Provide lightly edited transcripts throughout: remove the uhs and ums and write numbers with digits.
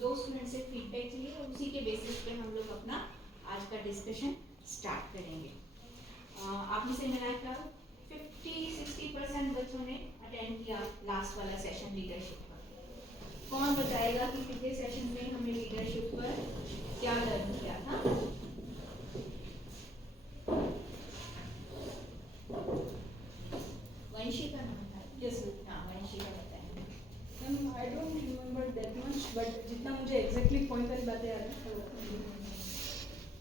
2 student से feedback लिए और उसी के बेसिस पे हम लोग अपना आज का डिस्कशन स्टार्ट करेंगे। आप में से मेरा क्या 50-60% बच्चों ने अटेंड किया लास्ट वाला सेशन लीडरशिप पर। कौन बताएगा कि पिछले सेशन में हमने लीडरशिप पर क्या लर्न किया था? वंशी का नाम था। यस हाँ, वंशी का बताएं। Ma'am I don't remember that much, but जितना मुझे एग्जैक्टली पॉइंट वाली बातें याद है।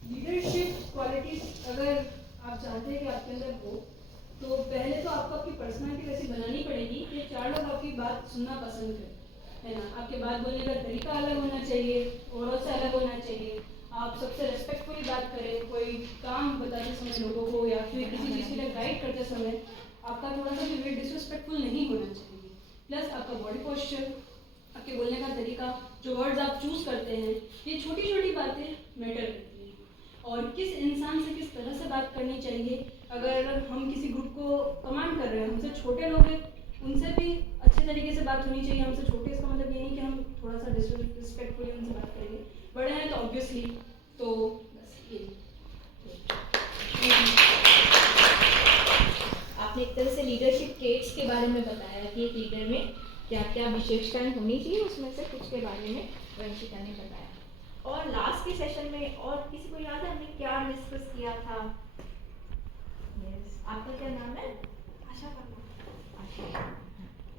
लीडरशिप क्वालिटीज अगर आप चाहते हैं कि आपके अंदर हो, तो पहले तो आपको आपकी पर्सनालिटी वैसी बनानी पड़ेगी कि 4 लोग आपकी बात सुनना पसंद करें, है ना। आपके बात बोलने का तरीका अलग होना चाहिए, औरों से अलग होना चाहिए। आप सबसे रेस्पेक्टफुली बात करें, कोई काम बताते समय लोगों को या फिर किसी चीज़ के लिए गाइड करते समय आपका थोड़ा सा भी डिसरिस्पेक्टफुल नहीं होना चाहिए। प्लस आपका बॉडी पोस्चर, आपके बोलने का तरीका, जो वर्ड्स आप चूज़ करते हैं, ये छोटी छोटी बातें मैटर करती हैं। और किस इंसान से किस तरह से बात करनी चाहिए, अगर हम किसी ग्रुप को कमांड कर रहे हैं, हमसे छोटे लोग हैं, उनसे भी अच्छे तरीके से बात होनी चाहिए। हमसे छोटे इसका मतलब ये नहीं कि हम थोड़ा सा डिसरिस्पेक्टफुली उनसे बात करेंगे, बड़े हैं तो ऑब्वियसली। तो बस ये आपने एक तरह से लीडरशिप ट्रेट्स के बारे में बताया कि एक लीडर में क्या क्या विशेषताएं होनी चाहिए, उसमें से कुछ के बारे में वंशिका ने बताया। और लास्ट के सेशन में और किसी को याद है हमने क्या डिस्कस किया था? आपका क्या नाम है? आशा करना। आशा।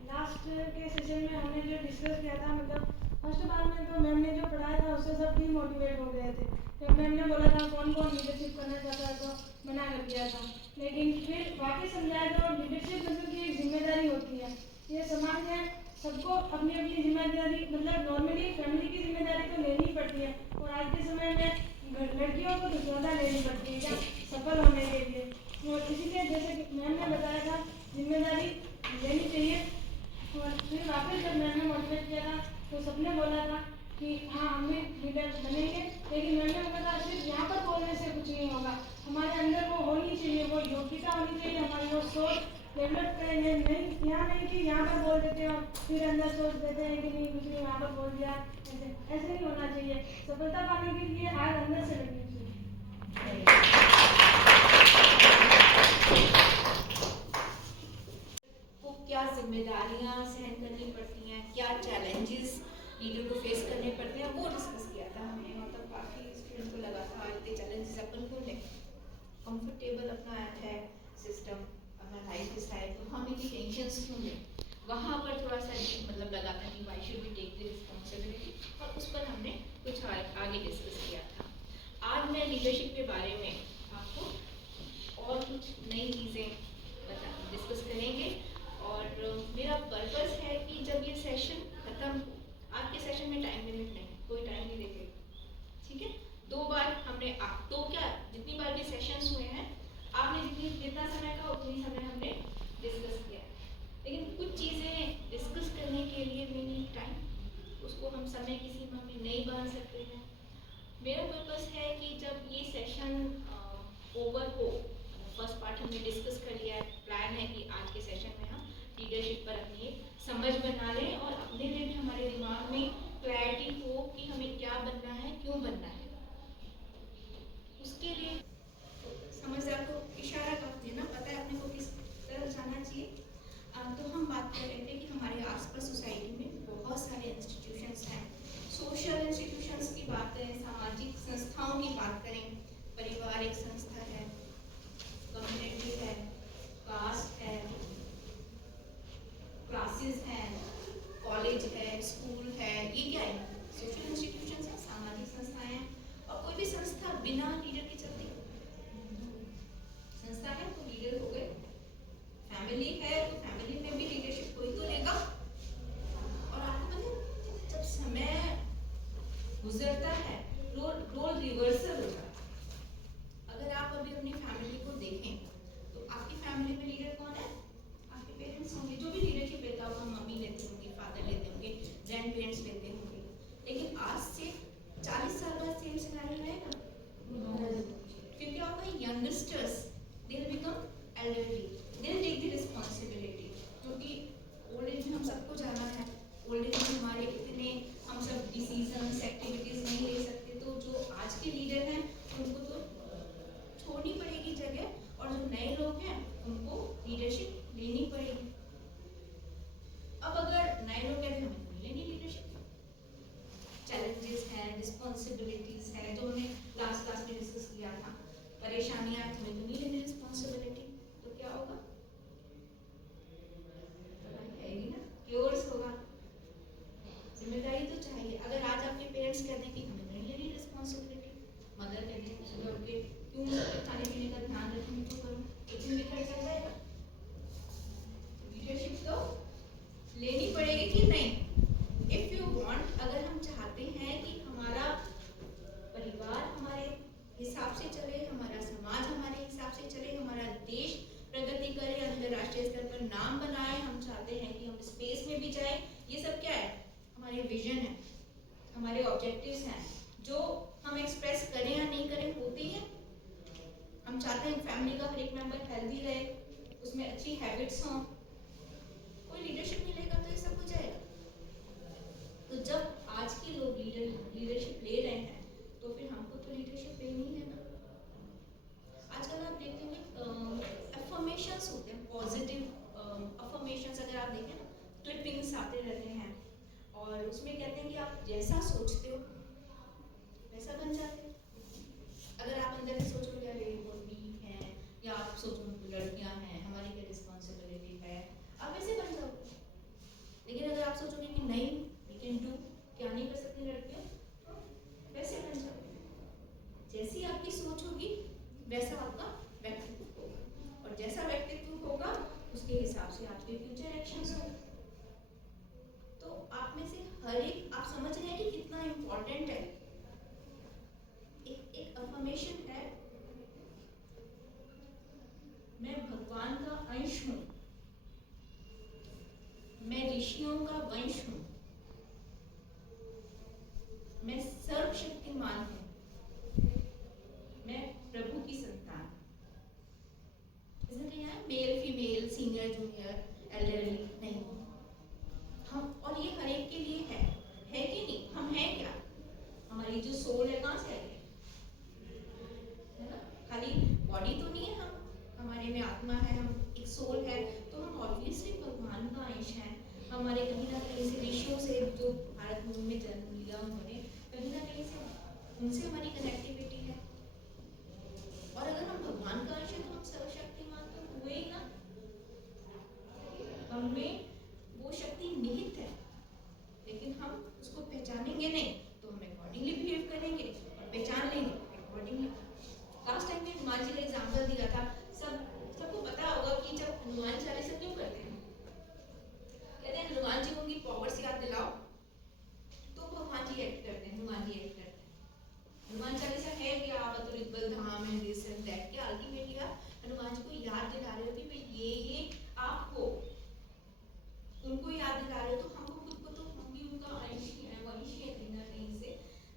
लास्ट के सेशन में हमने जो डिस्कस किया था, मतलब फर्स्ट बार में तो मैम ने जो पढ़ाया था उससे सब डीमोटिवेट हो गए थे। जब मैम ने बोला था कौन कौन लीडरशिप करना चाहता है तो मना कर दिया था, लेकिन फिर वाकई समझाया तो लीडरशिप मतलब की एक जिम्मेदारी होती है। ये समाज में सबको अपनी अपनी जिम्मेदारी, मतलब नॉर्मली फैमिली की जिम्मेदारी तो लेनी पड़ती है, और आज के समय में लड़कियों को तो ज़्यादा लेनी पड़ती है क्या सफल होने के लिए। और इसीलिए जैसे कि मैम ने बताया था जिम्मेदारी लेनी चाहिए। और फिर वापस जब मैम ने मोटिवेट किया था तो सबने बोला था कि हाँ हम भी लीडर बनेंगे, लेकिन मैंने बोला था सिर्फ यहाँ पर बोलने से कुछ नहीं होगा, हमारे अंदर वो होनी चाहिए, वो योग्यता होनी चाहिए, हमारी वो सोच डेवलप करेंगे। नहीं यहाँ नहीं कि यहाँ पर बोल देते हो फिर अंदर सोच देते हैं कि नहीं कुछ नहीं यहाँ पर बोल दिया, ऐसे ऐसे नहीं होना चाहिए। सफलता पाने के लिए आग अंदर से लगनी चाहिए। को क्या जिम्मेदारियां सहन करनी पड़ती हैं, क्या चैलेंजेस लीडर को फेस करने पड़ते हैं, वो डिस्कस किया था हमने। मतलब काफ़ी स्टूडेंट को लगा था इतने चैलेंजेस अपन को नहीं, कंफर्टेबल अपना है सिस्टम, अपना लाइफ स्टाइल, तो हम इतनी टेंशन क्यों लें। वहाँ पर थोड़ा सा मतलब लगा था कि why should we take the responsibility, और उस पर हमने कुछ आगे डिस्कस किया था। आज मैं लीडरशिप के बारे में आपको और कुछ नई चीज़ें डिस्कस करेंगे। और मेरा पर्पस है कि जब ये सेशन खत्म हो, आपके सेशन में टाइम लिमिट नहीं, कोई टाइम नहीं देखेगा, ठीक है। 2 बार हमने तो क्या जितनी बार भी सेशंस हुए हैं आपने जितना समय का उतनी समय हमने डिस्कस किया है, लेकिन कुछ चीज़ें डिस्कस करने के लिए वी नीड टाइम, उसको हम समय की सीमा में नहीं बांध सकते हैं। मेरा पर्पस है कि जब ये सेशन ओवर हो, फर्स्ट पार्ट हमने डिस्कस कर लिया है, प्लान है कि आज के सेशन में हम लीडरशिप पर अपनी एक समझ बना लें और अपने लिए भी हमारे दिमाग में क्लैरिटी हो कि हमें क्या बनना है, क्यों बनना है। उसके लिए समझदार को इशारा कर देना, पता है अपने को किस तरह जाना चाहिए। तो हम बात कर रहे थे कि हमारे आसपास सोसाइटी में बहुत सारे इंस्टीट्यूशंस हैं। सोशल इंस्टीट्यूशंस की बात करें, सामाजिक संस्थाओं की बात करें, परिवार एक संस्था है, कम्युनिटी है, कास्ट है, क्लासेस हैं, कॉलेज है, स्कूल है, ये क्या है? सोशल इंस्टीट्यूशंस हैं, सामाजिक संस्थाएं हैं। और कोई भी संस्था बिना लीडर के चलती, संस्था है तो लीडर हो गए, फैमिली है तो फैमिली में भी लीडरशिप कोई तो लेगा। और आपको पता है जब समय गुजरता है रोल रिवर्सल होता है। अगर आप अभी अपनी फैमिली को देखें तो आपकी फैमिली में लीडर कौन है? आपके पेरेंट्स होंगे, जो भी लीडरशिप लेता होगा, मम्मी लेते होंगे, फादर लेते होंगे, ग्रैंड पेरेंट्स लेते होंगे। लेकिन आज से 40 साल बाद सेम सिनेरियो रहेगा, क्योंकि आपका youngsters they will become elderly, they will take the responsibility. क्योंकि ओल्ड एज में हम सबको जाना है, ओल्ड एज में हमारे इतने हम सब डिसीजंस तुम अपने खाने पीने का ध्यान रखने को करो, एक दिन बिखर चल जाएगा। लीडरशिप तो लेनी पड़ेगी कि नहीं। इफ यू वांट, अगर हम चाहते हैं कि हमारा परिवार हमारे हिसाब से चले, हमारा समाज हमारे हिसाब से चले, हमारा देश प्रगति करे, अंतर्राष्ट्रीय स्तर पर नाम बनाए, हम चाहते हैं कि हम स्पेस में भी जाए, ये सब क्या है, हमारे विजन है, हमारे ऑब्जेक्टिव्स हैं, जो हम एक्सप्रेस करें या नहीं करें होती है। हम चाहते हैं फैमिली का हर एक मेंबर हेल्दी रहे, उसमें अच्छी हैबिट्स हों। कोई लीडरशिप मिलेगा तो ये सब हो जाएगा। तो जब आज के लोग लीडरशिप ले रहे हैं तो फिर हमको तो लीडरशिप लेनी है ना। आजकल आप देखेंगे अफर्मेशंस होते हैं, पॉजिटिव अफर्मेशंस, अगर आप देखें ना क्लिपिंग्स आते रहते हैं और उसमें कहते हैं कि आप जैसा सोचते हो वैसा बन जाते हो। अगर आप अंदर से सोचोगे अरे वो वीक है, या आप सोचो लड़कियां हैं, हमारी क्या रिस्पॉन्सिबिलिटी है, आप वैसे बन जाओगे। लेकिन अगर आप सोचोगे कि नहीं वी कैन डू, क्या नहीं कर सकती लड़कियां, वैसे बन जाओगे। जैसी आपकी सोच होगी वैसा आपका व्यक्तित्व होगा, और जैसा व्यक्तित्व होगा उसके हिसाब से आपके फ्यूचर एक्शंस होंगे। तो आप में से हर एक, आप समझ रहे हैं कि कितना इम्पोर्टेंट है। एक अफर्मेशन है, मैं भगवान का अंश हूं, मैं ऋषियों का वंश हूं, मैं सर्वशक्तिमान हूं, मैं प्रभु की संतान। इसमें क्या है, male female, senior junior elderly नहीं, हम, और ये हर एक के लिए है कि नहीं, हम हैं क्या, हमारी जो सोल है कहाँ से आई है ना, खाली बॉडी तो नहीं है, हम, हमारे में आत्मा है, हम एक सोल है, तो हम ऑब्वियसली भगवान का अंश है। हमारे कहीं ना कहीं से ऋषियों से, जो भारत भूमि में जन्म लिया उन्होंने, कहीं ना कहीं से उनसे हमारी कनेक्टिविटी है। और अगर हम भगवान का अंश है तो हम सर्वशक्तिमान तो हुए ही ना। हमें वो शक्ति निहित है, लेकिन हम उसको पहचानेंगे नहीं, तो हम अकॉर्डिंगली बिहेव करेंगे, और पहचान लेंगे अकॉर्डिंगली। लास्ट टाइम में हनुमान जी का एग्जाम्पल दिया था, सबको पता होगा कि जब हनुमान चालीसा क्यों करते हैं, कहते हैं हनुमान जी को उनकी पावर्स याद दिलाओ तो भगवान जी एक्ट करते हैं, हनुमान जी एक्ट करते हैं। हनुमान चालीसा है कि आप अतुलित बल धाम है, दिस एंड दैट, के अल्टीमेटली आप हनुमान जी को याद दिला रहे हो कि भाई ये आप हो, उनको याद दिला रहे हो। तो हमको खुद को, तो हम भी उनका अंश है, वंश है कहीं ना कहीं से,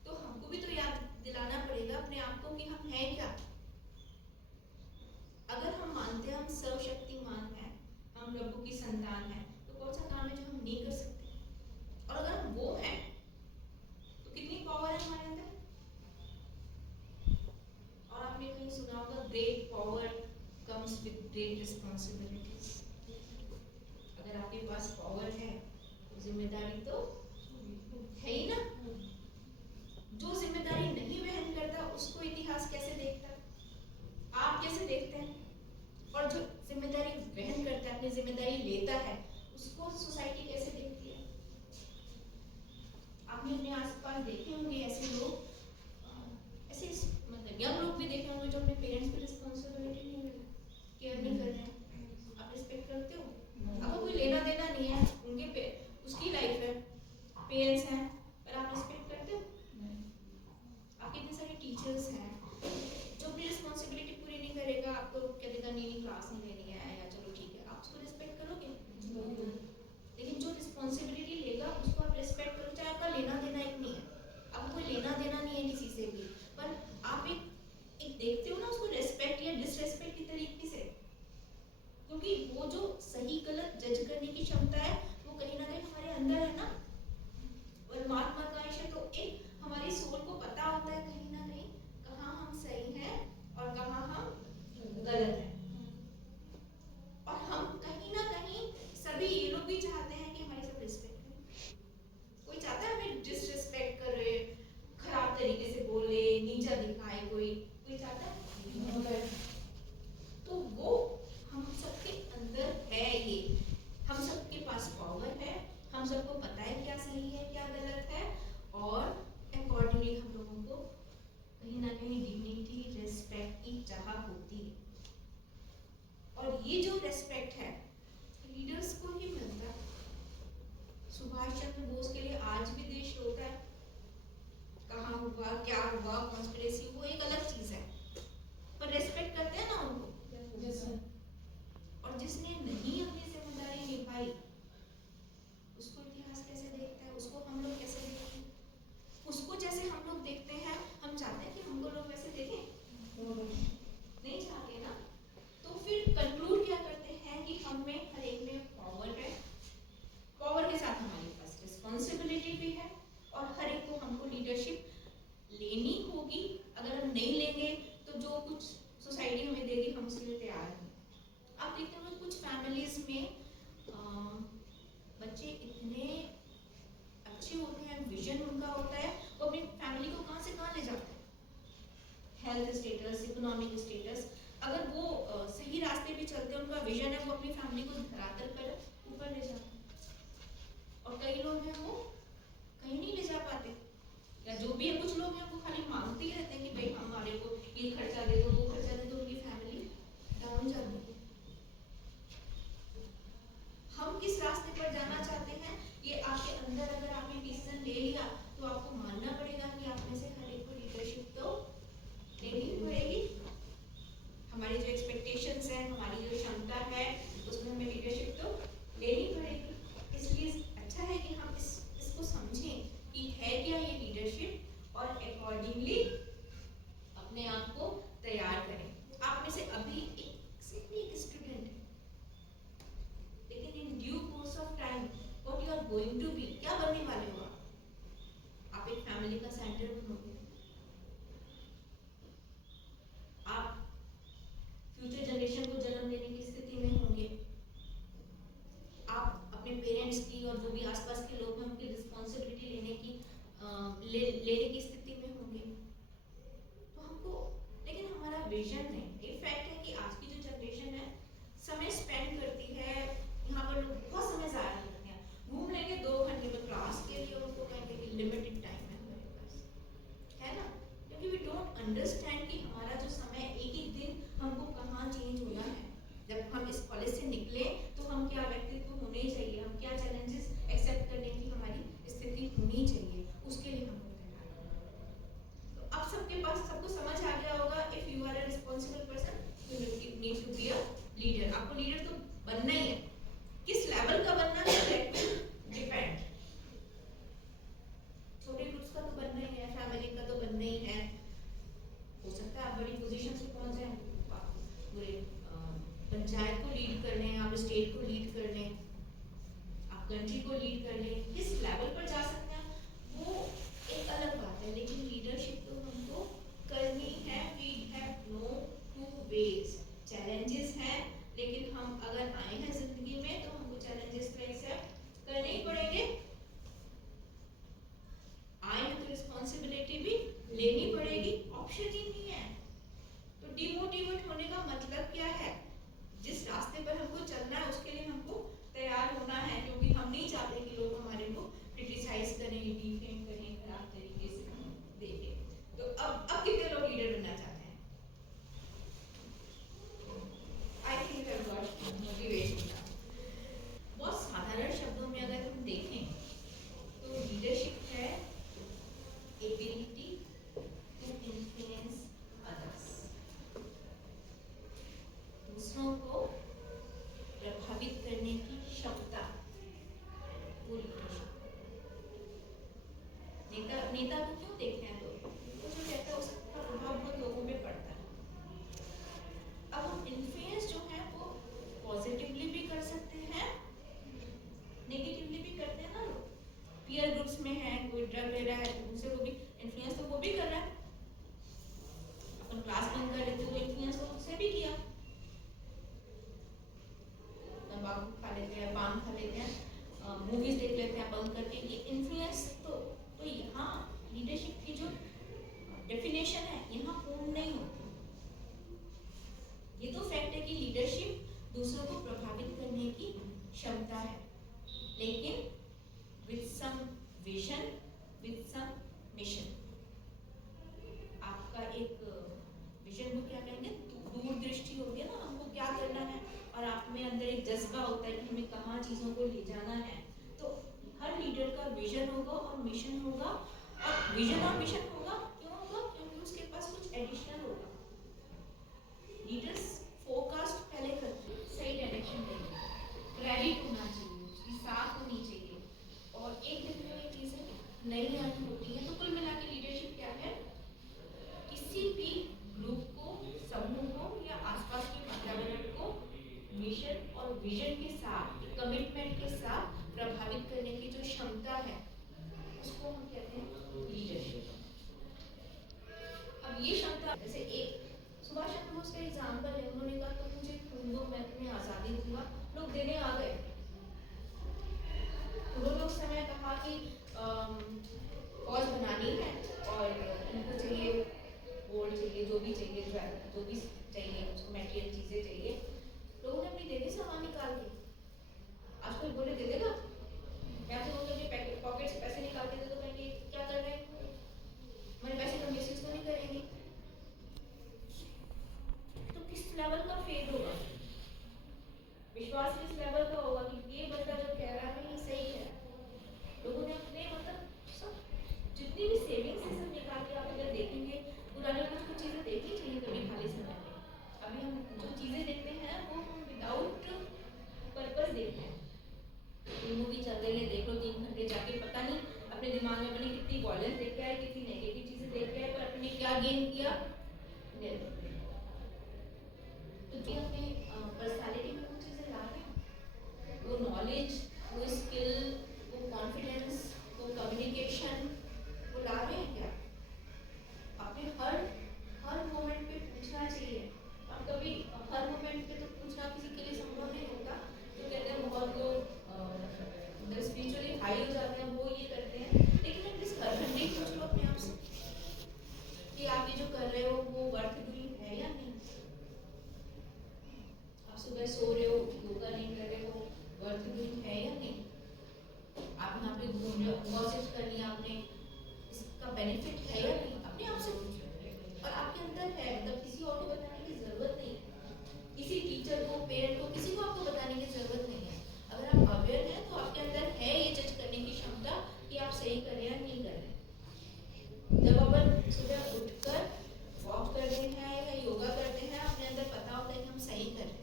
तो हमको भी तो याद दिलाना पड़ेगा अपने आप को कि हम हैं क्या। अगर हम मानते हैं हम सर्वशक्तिमान हैं, हम प्रभु की संतान हैं, तो कौन सा काम है जो हम नहीं कर सकते। और अगर हम वो हैं तो कितनी पावर है हमारे अंदर। और आपने कहीं सुना होगा, great power comes with great responsibilities. अगर आपके पास पावर है तो जिम्मेदारी तो है ही ना। जो जिम्मेदारी नहीं वहन करता उसको इतिहास कैसे देखता, आप कैसे देखते हैं। और जो जिम्मेदारी वहन करता है, अपनी जिम्मेदारी लेता है, उसको सोसाइटी कैसे देखती है। आपने अपने आसपास देखे होंगे ऐसे लोग, ऐसे मतलब यंग लोग भी देखे होंगे जो अपने पेरेंट्स की रिस्पॉन्सिबिलिटी नहीं ले, केयर नहीं कर रहे हैं। आप रिस्पेक्ट करते हो, आपको कोई लेना देना नहीं है, उनके उसकी लाइफ है, पेरेंट्स हैं, पर आप रिस्पेक्ट करते हो। आपके इतने सारे टीचर्स हैं, जो अपनी रिस्पॉन्सिबिलिटी पूरी नहीं करेगा, आपको कह देगा नहीं क्लास नहीं लेनी है, या चलो ठीक है, आप उसको रिस्पेक्ट करोगे। लेकिन जो रिस्पॉन्सिबिलिटी लेगा उसको आप रिस्पेक्ट करो, चाहे आपका लेना देना एक नहीं है, आपको कोई लेना देना नहीं है किसी से भी, पर आप एक देखते हो ना उसको रिस्पेक्ट या डिसरिस्पेक्ट की तरीके से, क्योंकि वो जो सही गलत जज करने की क्षमता है वो कहीं ना कहीं हमारे अंदर है ना। और महात्मा का अंश है, तो एक हमारी सोल को पता होता है कहीं ना कहीं कहाँ हम सही हैं और कहाँ हम गलत हैं। और हम कहीं ना कहीं सभी ये लोग भी चाहते हैं कि हमारी सब रिस्पेक्ट करें। कोई चाहता है हमें डिसरिस्पेक्ट करे, खराब तरीके से बोले, नीचा दिखाए, कोई चाहता है। तो वो हम सबके अंदर है, ये हम सबके पास पावर है, हम सबको पता है ये जो रेस्पेक्ट है लीडर्स को ही मिलता है। सुभाष चंद्र बोस के लिए आज भी देश रोता है, कहाँ हुआ क्या हुआ, कॉन्स्पिरेसी, वो एक अलग चीज है, पर रेस्पेक्ट करते हैं ना उनको। और जिसने नहीं अपनी जिम्मेदारी निभाई उसको इतिहास कैसे देखता है, उसको हम लोग कैसे देखते हैं? उसको जैसे हम लोग देखते हैं, हम चाहते हैं कि हमको लोग वैसे देखें? नहीं चाहते ना। तो फिर कंक्लूड क्या करते हैं कि हम में हर एक में पावर है, पावर के साथ हमारे पास रिस्पॉन्सिबिलिटी भी है, और हर एक को हमको लीडरशिप लेनी होगी। अगर हम नहीं लेंगे तो जो कुछ सोसाइटी हमें देगी हम उसके लिए तैयार नहीं। आप देखते होंगे कुछ फैमिलीज में बच्चे इतने अच्छे होते हैं, विजन उनका होता है, वो अपनी फैमिली को कहाँ से कहाँ ले जाते हैं। हेल्थ स्टेटस, इकोनॉमिक स्टेटस, अगर वो सही रास्ते पे चलते हैं, उनका विजन है, वो अपनी फैमिली को धरातल पर ऊपर ले जाते हैं। और कई लोग हैं वो कहीं नहीं ले जा पाते, या जो भी है कुछ लोग हैं वो खाली मांगते ही रहते हैं कि भाई हमारे को ये खर्चा दे दो, वो खर्चा दे दो, उनकी फैमिली डाउन जाती है। हम किस रास्ते पर जाना चाहते हैं, ये आपके अंदर अगर आपने डिसीजन ले लिया तो आपको मानना पड़ेगा कि आप में से हर एक को लीडरशिप तो लेनी पड़ेगी। हमारी जो एक्सपेक्टेशंस हैं, हमारी जो क्षमता है, उसमें हमें लीडरशिप तो लेनी पड़ेगी। इसलिए अच्छा है कि हम इसको समझें कि है क्या ये लीडरशिप, और अकॉर्डिंगली अपने आप को तैयार करें। आप में से अभी एक स्टूडेंट है, लेकिन in due course of time what you are going to be, क्या बनने वाले हो आप एक फैमिली का सेंटर बनोगे, आप फ्यूचर जनरेशन को जन्म देने की स्थिति में होंगे, आप अपने पेरेंट्स की और जो भी आसपास के लोग हैं उनकी रिस्पॉन्सिबिलिटी लेने की स्थिति में होंगे। तो हमको, लेकिन हमारा विजन नहीं। ये फैक्ट है कि आज की जो जनरेशन है समय स्पेंड करती है, यहाँ पर लोग बहुत समय ज़ाया करते हैं, घूम लेंगे 2 घंटे में, क्लास के लिए उनको कहेंगे कि लिमिटेड टाइम है हमारे पास, है ना। क्योंकि वी डोंट अंडरस्टैंड कि हमारा जो समय एक एक दिन हमको कहाँ चेंज होना है। जब हम इस कॉलेज से निकले तो हम क्या व्यक्तित्व होने चाहिए, हम क्या चैलेंजेस एक्सेप्ट करने की हमारी स्थिति होनी चाहिए, उसके लिए हमको तैयार करना। तो अब सबके पास सबको समझ आ गया होगा, if you are a responsible person you need to be a leader. आपको लीडर तो बनना ही है, किस लेवल का बनना है दैट विल डिपेंड। छोटे ग्रुप्स का तो बनना ही है, फैमिली का तो बनना ही है। हो सकता है आप बड़ी पोजीशन से पहुंच जाएं, आप पूरे पंचायत को लीड कर लें, आप स्टेट को लीड कर लें, आप कंट्री को लीड कर लें, किस लेवल पर जा सकते हैं वो एक अलग बात है। लेकिन लीडरशिप तो हमको करनी है। We have no two ways. Challenges हैं, लेकिन हम अगर आए हैं जिंदगी में तो हमको चैलेंजेस को एक्सेप्ट करने ही पड़ेंगे। आए हैं तो रिस्पॉन्सिबिलिटी भी लेनी पड़ेगी, ऑप्शन ही नहीं है। तो डिमोटिवेट होने का मतलब क्या है? जिस रास्ते पर हमको चलना है उसके लिए हमको तैयार होना है, क्योंकि हम नहीं चाहते कि लोग हमारे को क्रिटिसाइज करें, डिफेम करें, खराब तरीके से देखें। तो अब कितने लोग लीडर बनना चाहते हैं? I think that got motivation. बहुत साधारण शब्दों में अगर हम देखें तो लीडरशिप है एबिलिटी टू इन्फ्लुएंस अदर्स, दूसरों को प्रभावित करने की क्षमता। वो लीडरशिप। नेता को क्यों देखते हैं लोग? वो जो कहता है उसका प्रभाव बहुत लोगों पे पड़ता है। अब हम इन्फ्लुएंस जो है वो पॉजिटिवली भी कर सकते हैं, नेगेटिवली भी करते हैं ना। लोग पीयर ग्रुप्स में है, कोई ड्रग ले रहा है तो दूसरे को भी इन्फ्लुएंस तो वो भी कर रहा है। अपन क्लास बंद कर लेते तो इन्फ्लुएंस तो उससे भी किया। तंबाकू खा लेते हैं, पान खा लेते हैं, मूवीज देख लेते हैं बंद करके, ये इन्फ्लुएंस तो यहाँ लीडरशिप की जो डेफिनेशन है यहाँ पूर्ण नहीं होती। ये तो फैक्ट है कि लीडरशिप दूसरों को प्रभावित करने की क्षमता है, लेकिन with some vision, with some mission. आपका एक विजन को क्या कहेंगे, दूरदृष्टि होती है ना, हमको क्या करना है, और और आप में अंदर एक जज्बा होता है कि हमें कहाँ चीज़ों को ले जाना है, तो हर लीडर का विजन होगा और मिशन होगा। और विजन और मिशन होगा क्यों होगा? क्योंकि उसके पास कुछ एडिशनल होगा। लीडर्स फोरकास्ट पहले करते हैं, सही डायरेक्शन देंगे, क्रेडिट होना चाहिए, उसकी साथ होनी चाहिए, और एक दिन में ये चीज़ें नई आनी होती हैं। तो कुल मिला के लीडरशिप क्या है? किसी भी ग्रुप को, समूह को या आसपास के वातावरण को मिशन और विजन के साथ, कमिटमेंट के साथ प्रभावित करने की जो क्षमता है, उसको हम कहते हैं लीडरशिप। अब ये क्षमता, जैसे एक सुभाष चंद्र बोस का एग्जाम्पल है, उन्होंने कहा तो मुझे खून दो, मैं तुम्हें आज़ादी दूंगा, लोग देने आ गए। उन्होंने उस समय कहा कि फौज बनानी है और इनको चाहिए गोल्ड चाहिए, जो भी चाहिए, जो भी चाहिए उसको मटेरियल चीज़ें चाहिए। लोगों ने अपनी दे दी सामान निकाल के। आज कोई बोले दे देगा? मैं आपसे बोलूँ अपने पॉकेट से पैसे निकाल के दे दो, कहेंगे क्या कर रहे हैं, हमारे पैसे का मिसयूज तो नहीं करेंगे। तो किस लेवल का फेथ होगा, विश्वास किस लेवल का होगा कि ये बंदा जो कह रहा है ये सही है। लोगों ने अपने मतलब सब जितनी भी सेविंग्स है सब निकाल के, आप अगर देखेंगे पुराने कुछ चीज़ें देखनी चाहिए कभी खाली समय में। अभी हम जो चीज़ें देखते हैं वो हम विदाउट पर्पस देखते हैं। ये मूवी चल रही है, देख लो 3 घंटे जाके, पता नहीं अपने दिमाग में अपने कितनी वॉयलेंस देख के आए, कितनी नेगेटिव चीज़ें देख के आए, पर अपने क्या गेन किया? तो जो अपने पर्सनालिटी में वो चीज़ें ला रहे हैं, वो नॉलेज, वो स्किल, वो कॉन्फिडेंस, वो कम्युनिकेशन, वो ला रहे हैं क्या? आपने हर मोमेंट पे पूछना चाहिए। अब कभी हर मोमेंट पे तो पूछना किसी के लिए संभव नहीं होता। तो कहते हैं बहुत लोग स्पिरिचुअली हाई हो जाते हैं, वो ये करते हैं, लेकिन एटलीस्ट हर घंटे पूछ लो अपने आप से कि आप ये जो कर रहे हो वो वर्थ डूइंग है या नहीं। आप सुबह सो रहे हो, योगा नहीं कर रहे हो, वर्थ डूइंग है या नहीं। आप यहाँ पे घूम रहे हो, गॉसिप कर लिया आपने, इसका बेनिफिट है या नहीं, अपने आप से पूछो। और आपके अंदर है, मतलब किसी और को बताने की जरूरत नहीं है, किसी टीचर को, पेरेंट को, किसी को आपको बताने की जरूरत नहीं है। अगर आप अवेयर हैं तो आपके अंदर है ये जज करने की क्षमता कि आप सही कर रहे हैं या नहीं कर रहे। जब अपन सुबह उठकर वॉक करते हैं या योगा करते हैं, अपने अंदर पता होता है कि हम सही कर रहे हैं।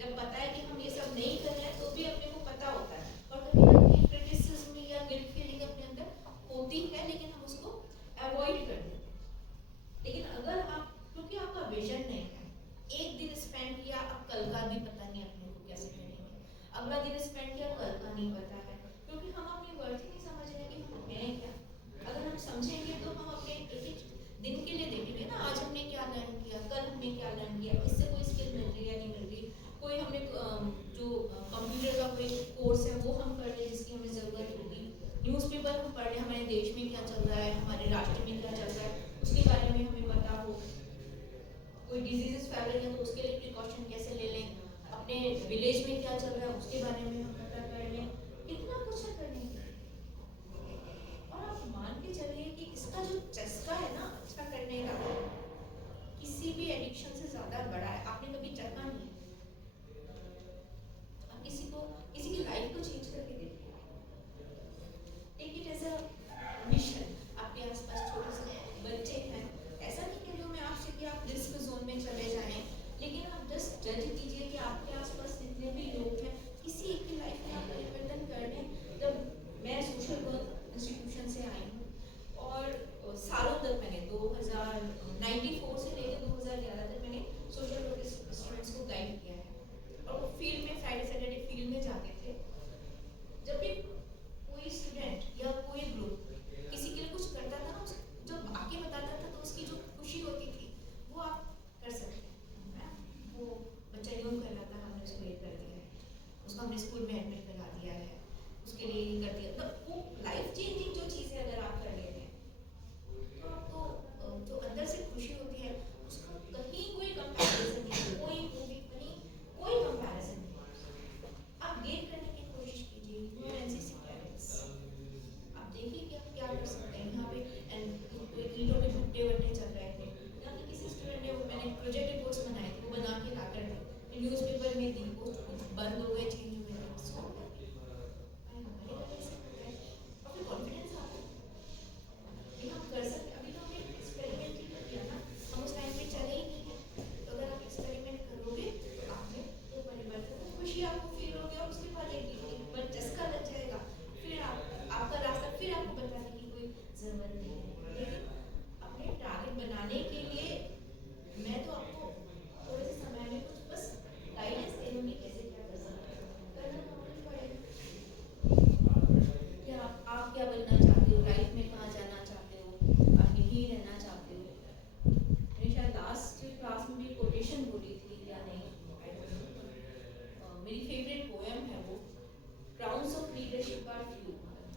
जब पता है कि हम ये सब नहीं कर रहे हैं तो भी अपने को पता होता है, और कभी ना कभी क्रिटिसिज्म या गिल्ट फीलिंग अपने अंदर होती है, लेकिन हम उसको अवॉइड कर देते हैं। लेकिन अगर आप, क्योंकि आपका विजन नहीं है, एक दिन स्पेंड किया, अब कल का भी पता नहीं अपने को कैसे करेंगे, अगला दिन स्पेंड किया, कल का नहीं पता है, क्योंकि हम अपनी वर्थ ही नहीं समझ रहे कि हम हैं क्या। अगर हम समझेंगे तो हम अपने एक दिन के लिए देखेंगे ना, आज हमने क्या लर्न किया, कल हमने क्या लर्न किया, इससे कोई स्किल मिल रही है नहीं मिल रही, कोई हमने जो कंप्यूटर का कोई कोर्स है वो हम कर रहे हैं जिसकी हमें ज़रूरत होगी, न्यूज़पेपर हम पढ़ रहे हैं, हमारे देश में क्या चल रहा है, हमारे राष्ट्र में क्या चल रहा है, उसके बारे में हमें पता हो। कोई डिजीजेस फैल रही है तो उसके लिए प्रिकॉशन कैसे ले लें, अपने विलेज में क्या चल रहा है उसके बारे में हम पता कर लें, इतना कुछ है करने के लिए। और आप मान के चलिए कि इसका जो चस्का है ना अच्छा करने का, किसी भी एडिक्शन से ज़्यादा बड़ा है। आपने कभी चखा नहीं, आप किसी की लाइफ को चेंज करके देखिए, take it as a mission. आपके आसपास छोटे से बच्चे हैं, ऐसा नहीं कह रही हूँ मैं आपसे कि आप रिस्क जोन में चले जाएं, लेकिन आप जस्ट जज कीजिए कि आपके आसपास जितने भी लोग हैं, किसी एक की लाइफ में आप परिवर्तन कर दें। जब मैं सोशल वर्क इंस्टीट्यूशन से आई हूँ और सालों तक मैंने 1994 से लेकर 2011 तक मैंने सोशल वर्क स्टूडेंट्स को गाइड किया है, और वो फील्ड में सैटरडे फील्ड में जाते थे। जब भी कोई स्टूडेंट या कोई ग्रुप किसी के लिए कुछ करता था ना, जब आके बताता था तो उसकी जो खुशी होती थी वो आप कर सकते हैं। वो बच्चा यूँ कर रहा था, हमने उसको ये कर दिया है, उसको हमने स्कूल में एडमिट करा दिया है, उसके लिए ये कर दिया, मतलब वो लाइफ चेंजिंग जो चीज़ें अगर आप कर लेते हैं तो आपको जो अंदर से खुशी होती है उसका कहीं कोई कंपैरिजन नहीं, कोई मूवी कहीं कोई कंपैरिजन नहीं। आप गेन करने की कोशिश कीजिए, यूर एनसीसी कैडेट्स, आप देखिए कि आप क्या कर सकते हैं। यहाँ पे ईंटों के भट्टे वट्टे चल रहे थे, यहाँ पे किसी स्टूडेंट ने, मैंने प्रोजेक्ट रिपोर्ट्स बनाए थे, वो बना के ला कर थे, न्यूज़पेपर में दी, वो बंद हो गए, चेंज हो गए, सो हमारे कर सकते हैं और फिर कॉन्फिडेंस आता है कि हम कर सकते हैं। अभी तो हमने एक्सपेरिमेंट ही किया ना, हम उस टाइम पे चले ही नहीं है, तो अगर आप एक्सपेरिमेंट करोगे आपने तो परिवर्तन, खुशी आपको फील होगी और उसके बाद एक बार चस्का लग जाएगा, फिर आपका रास्ता फिर आपको बताने की कोई जरूरत नहीं है। लेकिन अपने टारगेट बनाने के लिए मैं तो आपको थोड़े से समय में कुछ बस गाइडेंस दे दूंगी कैसे क्या कर सकते हो, करना तो हमें पड़ेगा। क्या आप क्या बनना चाहते हो लाइफ में, कहाँ जाना चाहते हो, आप यहीं रहना चाहते हो? मैंने शायद लास्ट क्लास में भी कोटेशन बोली थी या नहीं, मेरी फेवरेट पोएम है वो, crowns of leadership are few,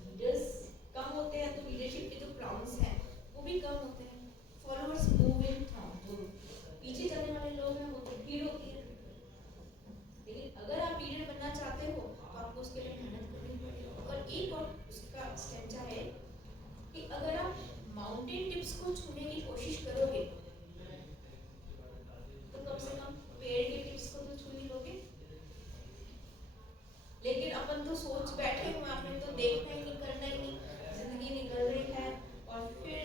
leaders कम होते हैं तो लीडरशिप के जो क्राउन्स हैं वो भी कम होते हैं, फॉलोअर्स मूव इन थ्राउंड, जो पीछे चलने वाले लोग हैं वो तो भीड़ होती है। लेकिन अगर आप लीडर बनना चाहते हो तो आपको उसके लिए मेहनत करनी पड़ेगी। और एक और उसका स्टेंजा है कि अगर आप माउंटेन टिप्स को छूने की कोशिश करोगे तो कम से कम पेड़ के टिप्स को तो छू ही लोगे। लेकिन अपन तो सोच बैठे हुए, आपने तो देखना ही नहीं, करना ही नहीं, जिंदगी निकल रही है। और फिर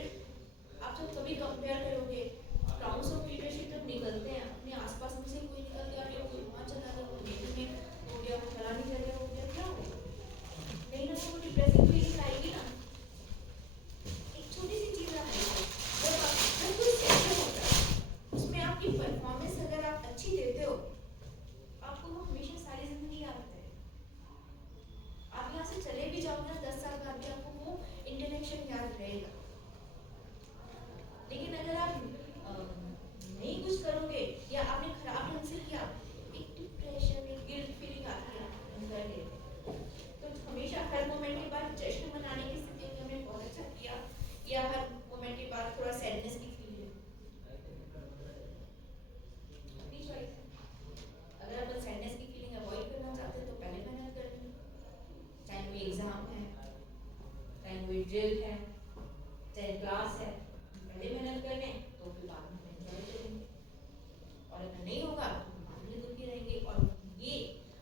आप जब कभी कंपेयर करोगे, क्राउन्स ऑफ लीडरशिप जब निकलते हैं अपने आसपास में से कोई निकल गया, कोई वहाँ चला गया, कोई देखने हो गया, फलानी जगह हो गया, क्या हो नहीं ना, तो डिप्रेसिंग फीलिंग आएगी ना। एक छोटी सी चीज आएगी, जब कोई सेशन होता है उसमें आपकी परफॉर्मेंस अगर आप अच्छी देते हो, आपको वो हमेशा सारी जिंदगी याद रहेगा। आप यहाँ से चले भी जाओगे ना 10 साल बाद भी आपको वो इंटरेक्शन याद रहेगा। लेकिन अगर आप नहीं कुछ करोगे या आपने खराब ढंग से किया, एक डिप्रेशन, एक गिल्ट फीलिंग आती है अंदर। तो हमेशा हर मोमेंट के बाद जश्न मनाने की स्थिति में हमने बहुत अच्छा किया, या हर मोमेंट के बाद थोड़ा सैडनेस की फीलिंग, अपनी चॉइस है। अगर आप सैडनेस की फीलिंग अवॉइड करना चाहते हैं तो पहले मेहनत करनी, चाहे वो एग्जाम है, चाहे वो ड्रिल है, चाहे क्लास है, पहले मेहनत करने तो फिर बाद में एंजॉय करेंगे। और अगर नहीं होगा तो बाद में दुखी रहेंगे, और ये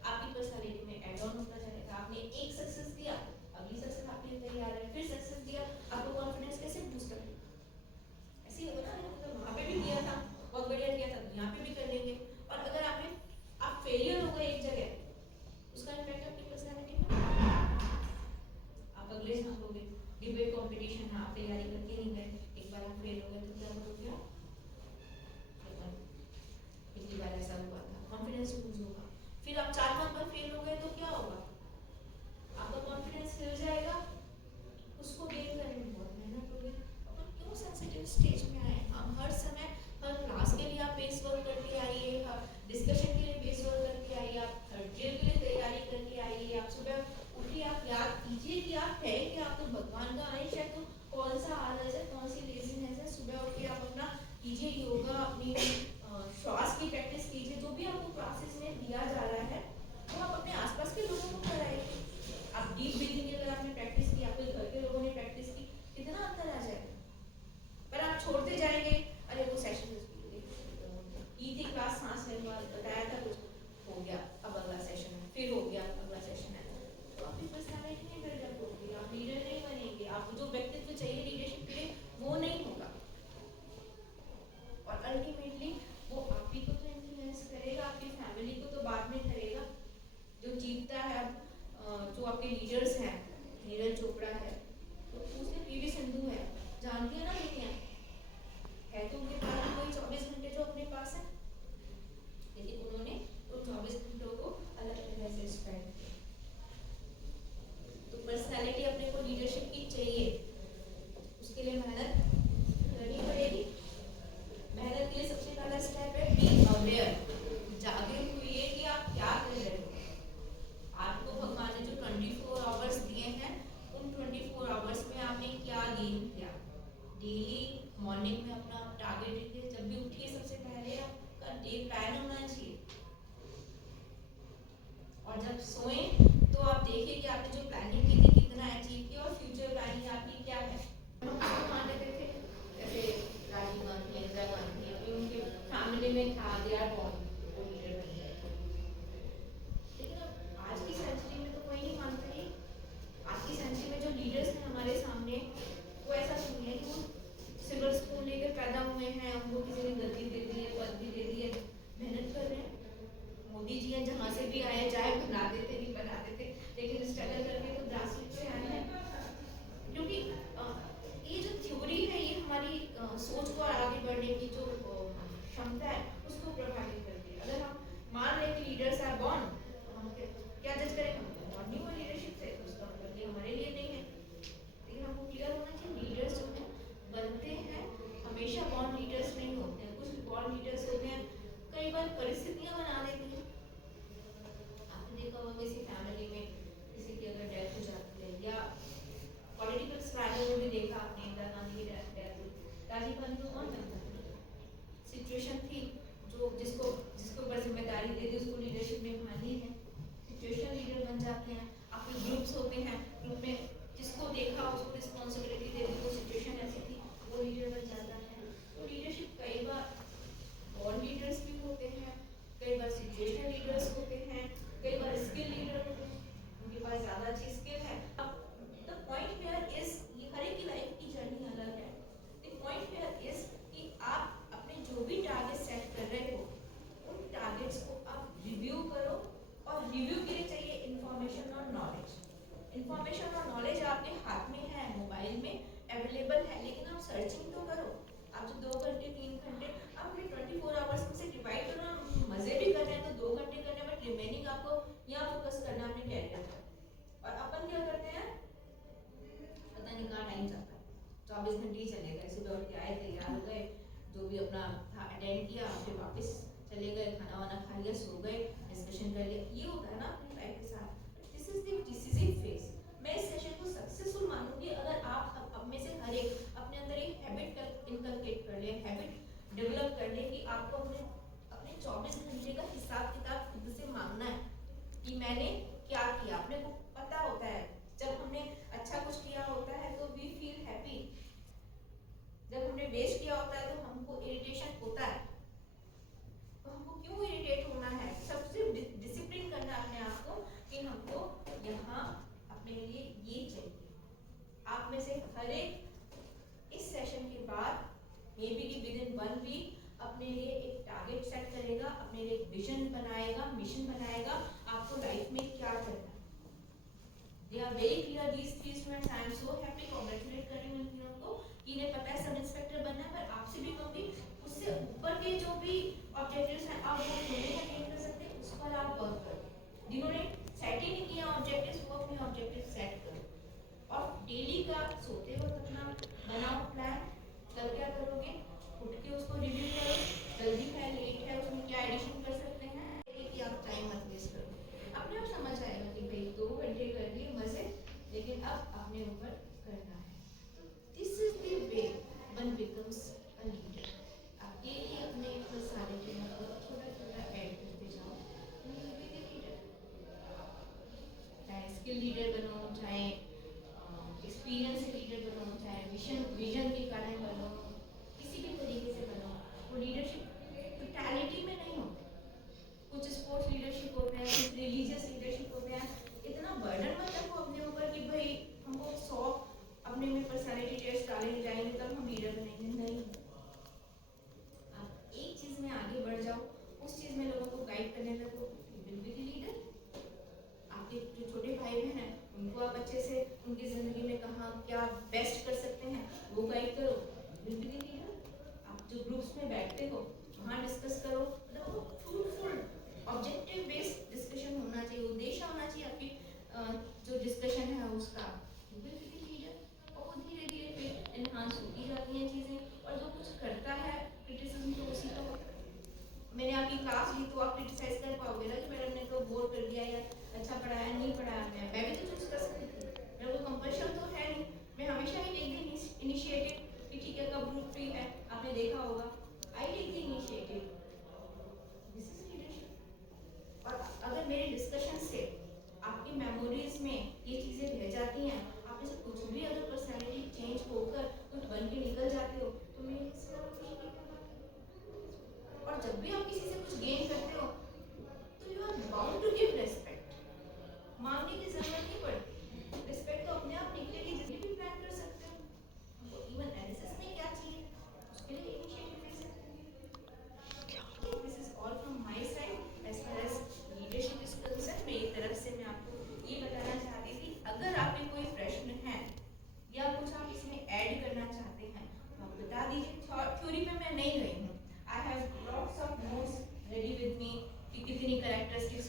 आपकी पर्सनालिटी में ऐड ऑन होता जाएगा। आपने एक सक्सेस दिया, अगली सक्सेस आपके लिए तैयार है, फिर सक्सेस दिया, आपको कॉन्फिडेंस कैसे बूस्ट करेगा? ऐसे ही होगा ना, तो वहाँ पे भी किया था, बहुत बढ़िया किया था, यहाँ पे भी कर लेंगे। और अगर आप फेलियर हो गए एक जगह, उसका इम्पैक्ट आपकी पर्सनालिटी में, आप अगले झांकोगे। डिबेट कंपटीशन में आप तैयारी करके नहीं गए, एक बार आप फेल हो गए तो क्या करोगे आप? पिछली बार ऐसा हुआ था, कॉन्फिडेंस लूज होगा। फिर आप 4-5 बार फेल हो गए तो क्या होगा? आपका कॉन्फिडेंस हिल जाएगा, उसको गेन करने में बहुत मेहनत होगी। अपन क्यों सेंसिटिव स्टेज में आए? हम हर समय हर क्लास के लिए आप बेस वर्क करके आइए, डिस्कशन के लिए बेस वर्क करके आइए, आप थर्ड ईयर के लिए तैयारी करके आइए, आप सुबह उठिए, आप याद कीजिए कि आप है कि आप तो भगवान का अंश है, तो कौन सा आलस है, कौन सी लेजीनेस है। सुबह उठ के आप अपना कीजिए योगा, अपनी श्वास की प्रैक्टिस कीजिए, जो भी आपको क्लासेस में दिया जा रहा है वो आप अपने आसपास के लोगों को कराइए। आप डीप ब्रीथिंग की अगर आपने प्रैक्टिस की, आपके घर के लोगों ने प्रैक्टिस की, कितना अंतर आ जाएगा। पर आप छोड़ते जाएंगे, अरे वो सेशन की थी क्लास, सांस लेने वाला बताया था, कुछ हो गया, अब अगला सेशन है, फिर हो गया अगला सेशन है, तो आपकी पर्सनालिटी नहीं बिल्डअप होगी, आप लीडर नहीं बनेंगे, आपको जो व्यक्तित्व चाहिए लीडरशिप के लिए वो नहीं होगा। और अल्टीमेटली वो आप ही को तो इन्फ्लुएंस करेगा, आपकी फैमिली को तो बाद में करेगा। जो जीतता है, जो आपके लीडर्स हैं, नीरज चोपड़ा है, तो उसने पीवी सिंधु है, जानती है ना दुनिया, है तो उनके पास कोई 24 घंटे जो अपने पास है, लेकिन उन्होंने उन 24 घंटों को अलग तरह से स्पेंड किया। तो पर्सनालिटी अपने को लीडरशिप की चाहिए, उसके लिए मेहनत करनी पड़ेगी। मेहनत के लिए सबसे पहला स्टेप है बी अवेयर, जागरूक हुइए कि आप क्या कर रहे हो। आपको भगवान ने जो 24 आवर्स दिए हैं, उन 24 आवर्स में आपने क्या गेन किया। डेली मॉर्निंग में अपना टारगेट रखिए, जब भी उठिए सबसे पहले आपका डे प्लान होना चाहिए, और जब सोएं तो आप देखिए कि आपने जो प्लानिंग की थी कितना अचीव किया, और फ्यूचर प्लानिंग आपकी क्या है। मान लेते थे जैसे राजीव गांधी, इंदिरा गांधी, अभी उनके फैमिली में था, दे आर बॉर्न, वो लीडर बन गए, उसको प्रभावित करती है। अगर हम मान लें कि लीडर्स आर बॉर्न, तो हम क्या जज करेंगे? बॉर्न नहीं हुआ लीडरशिप से, तो उसका मतलब ये हमारे लिए नहीं है। लेकिन हमको क्लियर होना चाहिए लीडर्स जो हैं बनते हैं, हमेशा बॉर्न लीडर्स नहीं होते हैं। कुछ बॉर्न लीडर्स होते हैं, कई बार परिस्थितियां बना देती हैं। आपने देखा होगा किसी फैमिली में किसी की अगर डेथ हो जाती है, या पॉलिटिकल स्ट्रगल में भी देखा आपने, इंदिरा गांधी की डेथ हुई, राजीव गांधी को कौन बनता था? सिचुएशन थी जो जिसको जिसको ऊपर जिम्मेदारी दे दी, उसको लीडरशिप में भानी है, सिचुएशन लीडर बन जाते हैं। आपके ग्रुप्स होते हैं, ग्रुप में जिसको देखा उसको रिस्पॉन्सिबिलिटी दे दी, वो सिचुएशन ऐसी थी, वो लीडर बन जाता है। तो लीडरशिप कई बार और लीडर्स भी होते हैं, कई बार सिचुएशनल लीडर्स होते हैं, कई बार स्किल लीडर होते हैं, उनके पास ज़्यादा अच्छी स्किल है। द पॉइंट हियर इज, ये हर एक की लाइफ की जर्नी अलग है। द पॉइंट हियर इज कि आप अपने जो भी टारगेट सेट कर रहे हो, उन टारगेट्स को आप रिव्यू करो, और रिव्यू के लिए चाहिए इंफॉर्मेशन और नॉलेज। इंफॉर्मेशन और नॉलेज आपके हाथ में है, मोबाइल में अवेलेबल है, लेकिन आप सर्चिंग तो करो। आप जो 2 घंटे 3 घंटे आप अपने 24 आवर्स में से डिवाइड करो। मजे भी कर रहे हैं तो 2 घंटे करने, बट रिमेनिंग आपको यहाँ फोकस करना अपने कैरियर पर। और अपन क्या करते हैं, पता नहीं कहाँ टाइम जाता है, 24 घंटे ही चले गए। सुबह उठ के आए, तैयार हो गए, जो भी अपना था अटेंड किया, फिर वापस चले गए, खाना वाना खा लिया, सो गए, डिस्कशन कर लिया। ये होता है ना अपनी लाइफ के साथ। This is the decisive phase. मैं इस सेशन को सक्सेसफुल मानूंगी अगर आप अब में से हर एक अपने अंदर एक हैबिट इनकलकेट कर ले, हैबिट डेवलप कर ले कि आपको अपने 24 घंटे का हिसाब किताब खुद से मांगना है कि मैंने क्या किया। अपने को पता होता है, जब हमने अच्छा कुछ किया होता है तो वी फील हैप्पी, जब हमने वेस्ट किया होता है तो हमको इरिटेशन होता है। तो हमको क्यों इरिटेट होना है? सबसे डिसिप्लिन करना अपने आप को कि हमको यहाँ अपने लिए ये चाहिए। आप में से हर एक इस सेशन के बाद मे बी कि विद इन 1 वीक अपने लिए एक टारगेट सेट करेगा, अपने लिए एक विजन बनाएगा, मिशन बनाएगा, आपको लाइफ में क्या करना है। They are very clear, these 3 students. I am so happy, congratulate कर रही हूँ इन तीनों को कि इन्हें पता है सब इंस्पेक्टर बनना है। पर आपसे भी कहूँगी, उससे ऊपर के जो भी ऑब्जेक्टिव्स हैं आप वो खुद में अटेन कर सकते हैं, उस पर आप वर्क करो। जिन्होंने सेट ही नहीं किया ऑब्जेक्टिव्स, वो अपने ऑब्जेक्टिव सेट करो। और डेली का सोते वक्त अपना बनाओ प्लान, कल क्या करोगे, उठ के उसको रिव्यू करो, जल्दी है लेट है उसमें क्या एडिशन कर सकते हैं, कि आप टाइम मत वेस्ट करो। अपने आप समझ आएगा कि भाई 2 घंटे कर लिए मजे, लेकिन अब अपने ऊपर करना है। तो this is the way one becomes a leader. आप डेली अपने पर्सनालिटी में थोड़ा थोड़ा ऐड करते जाओ, you will be the leader. चाहे स्किल लीडर बनो, चाहे एक्सपीरियंस लीडर बनो, चाहे विजन के कारण बनो, किसी भी तरीके से बनो। वो लीडरशिप टोटलिटी में नहीं होते। कुछ स्पोर्ट्स लीडरशिप होते हैं, कुछ रिलीजियस लीडरशिप होते हैं। इतना बर्डन मत रखो अपने ऊपर कि भाई हमको 100 अपने में पर्सनालिटी टेस्ट डालेंगे जाएंगे तब हम लीडर बनेंगे। नहीं, आप एक चीज में आगे बढ़ जाओ, उस चीज में लोगों को गाइड करने लगो, you will be the leader. आपके जो छोटे भाई बहन हैं उनको आप अच्छे से उनकी जिंदगी में कहाँ क्या बेस्ट कर सकते हैं वो गाइड करो, विल बी द लीडर। आप जो ग्रुप्स में बैठते हो वहाँ डिस्कस करो, मतलब वो फ्रूटफुल ऑब्जेक्टिव बेस्ड डिस्कशन होना चाहिए, उद्देश्य होना चाहिए आपकी जो डिस्कशन है उसका, you will be the leader. और वो धीरे धीरे फिर एनहांस होती जाती हैं चीज़ें। और जो कुछ करता है क्रिटिसिज्म तो उसी का होता है। मैंने आपकी क्लास ली तो आप क्रिटिसाइज कर पाओगे ना कि मैडम ने तो बोर कर दिया या अच्छा पढ़ाया नहीं पढ़ाया। मैं भी तो चूज कर सकती थी, मेरे को कंपल्शन तो है नहीं। मैं हमेशा ही टेक द इनिशिएटिव कि ठीक है कब ग्रुप फ्री है, आपने देखा होगा, I take the initiative. This is leadership. और अगर मेरे डिस्कशन से आपकी मेमोरीज में ये चीज़ें रह जाती हैं, आप में से कुछ भी अगर पर्सनैलिटी चेंज होकर कुछ बन के निकल जाते हो तो मेरे इससे ज़्यादा खुशी की क्या बात है। और जब भी आप किसी से कुछ गेन करते हो तो you are bound to give respect. मांगने की जरूरत नहीं पड़ती, रिस्पेक्ट तो अपने आप निकलेगी। जिसकी भी प्लान कर सकते हो। इवन एनालिसिस में क्या चाहिए उसके लिए इनिशिएटिव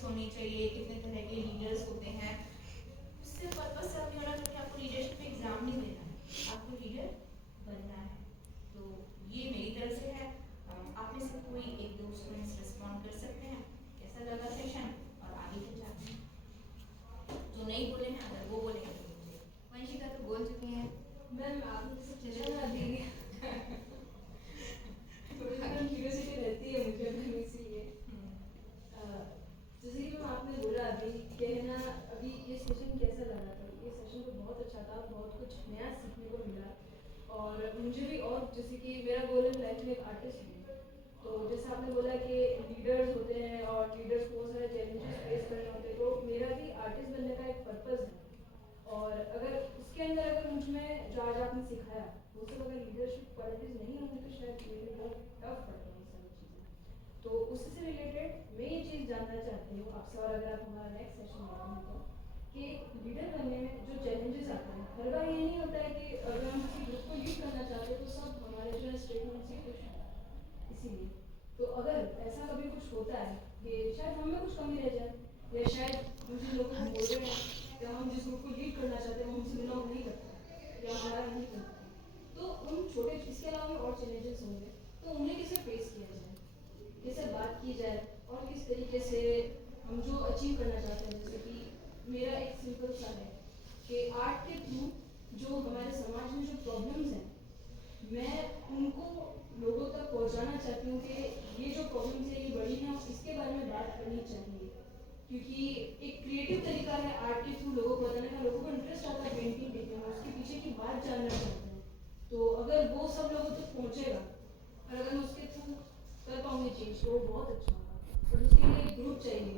होनी चाहिए, कितने तरह के लीडर्स होते हैं। उससे पर्पस सब ये होना चाहिए कि आपको लीडरशिप एग्जाम नहीं देना है, आपको लीडर बनना है। तो ये मेरी तरफ से है। आप में से कोई एक दो स्टूडेंट्स रिस्पॉन्ड कर सकते हैं, कैसा लगा सेशन, और आगे भी जाते हैं। जो नहीं बोले हैं अगर वो बोलेंगे तो बोलिए। वंशिका तो बोल चुकी हैं। मैम आपने जैसे चले ना दी थोड़ी क्यूरियोसिटी रहती है मुझे मैम, इसीलिए जैसे कि मैम आपने बोला अभी कि है ना, अभी ये सेशन कैसा लगा था, ये सेशन तो बहुत अच्छा था, बहुत कुछ नया सीखने को मिला। और मुझे भी, और जैसे कि मेरा गोल है लाइफ में एक आर्टिस्ट हूँ, तो जैसे आपने बोला कि लीडर्स होते हैं और लीडर्स को बहुत सारे चैलेंजेस फेस करने होते हैं, तो मेरा भी आर्टिस्ट बनने का एक पर्पज़ है। और अगर उसके अंदर अगर मुझ में जो आज आपने सिखाया वो सब अगर लीडरशिप क्वालिटीज़ नहीं होंगी तो शायद मेरे लिए बहुत टफ पड़ेगा ये सारी चीज़ें। तो उससे रिलेटेड मैं ये चीज़ जानना चाहती हूँ आपसे, और अगर आप हमारा नेक्स्ट सेशन ले रहे हैं तो, कि लीडर बनने में जो चैलेंजेस आते हैं, हर बार ये नहीं होता है कि अगर हम किसी ग्रुप को लीड करना चाहते हैं तो सब हमारे जो है स्टेटमेंट से खुश हैं। इसीलिए तो अगर ऐसा कभी कुछ होता है कि शायद हमें कुछ कमी रह जाए, या शायद हम जिन लोगों को बोल रहे हैं या हम जिस ग्रुप को लीड करना चाहते हैं वो हमसे बिलोंग नहीं करता या हमारा नहीं करता, तो उन छोटे, इसके अलावा भी और चैलेंजेस होंगे, तो उन्हें कैसे फेस किया जाए, कैसे बात की जाए, और किस तरीके से हम जो अचीव करना चाहते हैं। जैसे कि मेरा एक सिंपल सा है कि आर्ट के थ्रू जो हमारे समाज में जो प्रॉब्लम्स हैं, मैं उनको लोगों तक पहुंचाना चाहती हूँ कि ये जो प्रॉब्लम्स है ये बड़ी हैं और इसके बारे में बात करनी चाहिए, क्योंकि एक क्रिएटिव तरीका है आर्ट के थ्रू लोगों को बताने का। लोगों को इंटरेस्ट आता है पेंटिंग देखने में, उसके पीछे की बात जानना चाहते हैं, तो अगर वो सब लोगों तक पहुँचेगा और अगर मैं उसके थ्रू कर पाऊँगी चेंज तो वो बहुत अच्छा होगा। और उसके लिए एक ग्रुप चाहिए